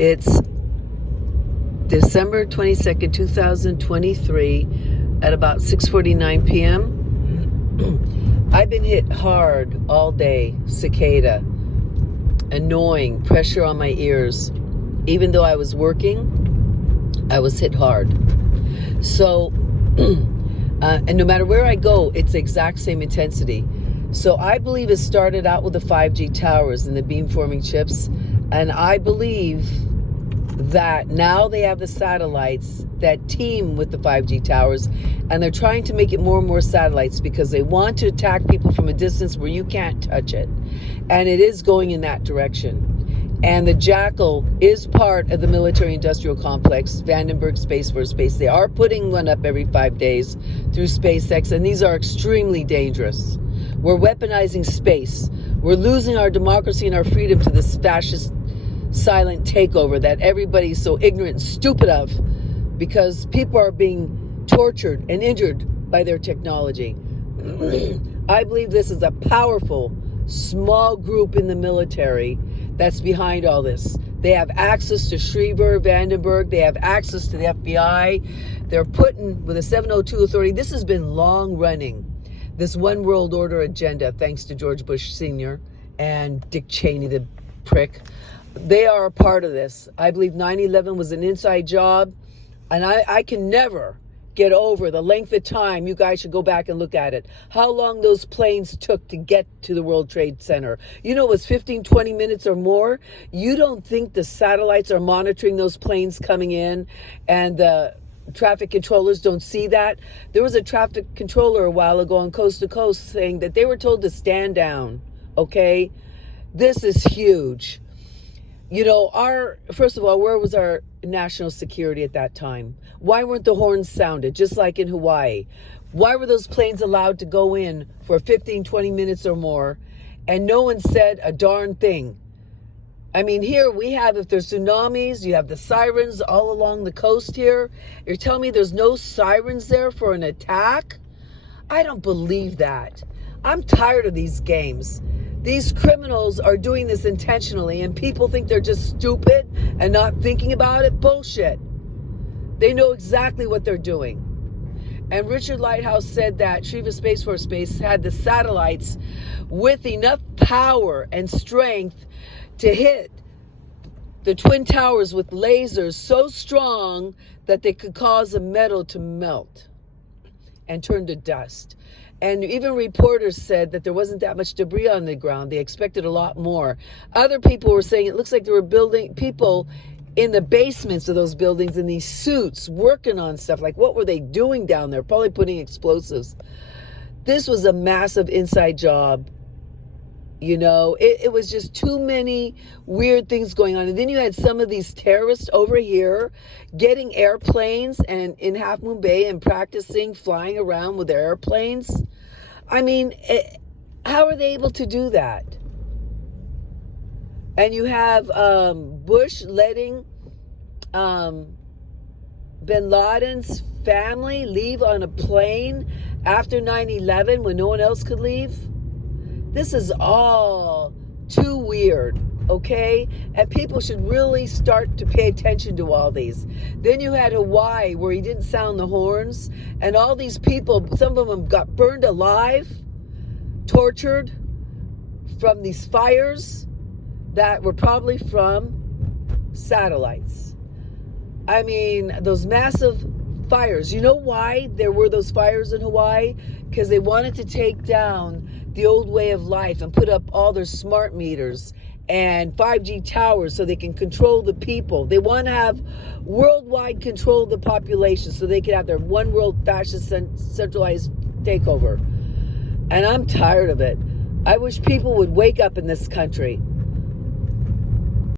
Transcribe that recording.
It's December 22nd, 2023 at about 6:49 p.m. I've been hit hard all day, cicada, annoying, pressure on my ears. Even though I was working, I was hit hard. So, and no matter where I go, it's the exact same intensity. So I believe it started out with the 5G towers and the beamforming chips. And I believe that now they have the satellites that team with the 5G towers, and they're trying to make it more and more satellites because they want to attack people from a distance where you can't touch it. And it is going in that direction. And the Jackal is part of the military-industrial complex, Vandenberg Space Force Base. They are putting one up every 5 days through SpaceX, and these are extremely dangerous. We're weaponizing space. We're losing our democracy and our freedom to this fascist silent takeover that everybody's so ignorant and stupid of, because people are being tortured and injured by their technology. I believe this is a powerful, small group in the military that's behind all this. They have access to Schriever, Vandenberg. They have access to the FBI. They're putting, with a 702 authority, this has been long running, this one world order agenda, thanks to George Bush Sr. and Dick Cheney, the prick. They are a part of this. I believe 9/11 was an inside job, and I can never get over the length of time. You guys should go back and look at it. How long those planes took to get to the World Trade Center. You know, it was 15, 20 minutes or more. You don't think the satellites are monitoring those planes coming in and the traffic controllers don't see that? There was a traffic controller a while ago on Coast to Coast saying that they were told to stand down, okay? This is huge. You know, first of all, where was our national security at that time? Why weren't the horns sounded, just like in Hawaii? Why were those planes allowed to go in for 15, 20 minutes or more, and no one said a darn thing? I mean, here we have, if there's tsunamis, you have the sirens all along the coast here. You're telling me there's no sirens there for an attack? I don't believe that. I'm tired of these games. These criminals are doing this intentionally, and people think they're just stupid and not thinking about it. Bullshit. They know exactly what they're doing. And Richard Lighthouse said that Schriever Space Force Base had the satellites with enough power and strength to hit the Twin Towers with lasers so strong that they could cause the metal to melt and turn to dust. And even reporters said that there wasn't that much debris on the ground. They expected a lot more. Other people were saying it looks like there were people in the basements of those buildings in these suits working on stuff. Like, what were they doing down there? Probably putting explosives. This was a massive inside job. You know, it was just too many weird things going on. And then you had some of these terrorists over here getting airplanes and in Half Moon Bay and practicing flying around with their airplanes. I mean, how are they able to do that? And you have Bush letting bin Laden's family leave on a plane after 9/11 when no one else could leave. This is all too weird, okay? And people should really start to pay attention to all these. Then you had Hawaii, where he didn't sound the horns, and all these people, some of them got burned alive, tortured from these fires that were probably from satellites. I mean, those massive fires. You know why there were those fires in Hawaii? Because they wanted to take down the old way of life and put up all their smart meters and 5G towers so they can control the people. They want to have worldwide control of the population so they can have their one world fascist centralized takeover. And I'm tired of it. I wish people would wake up in this country.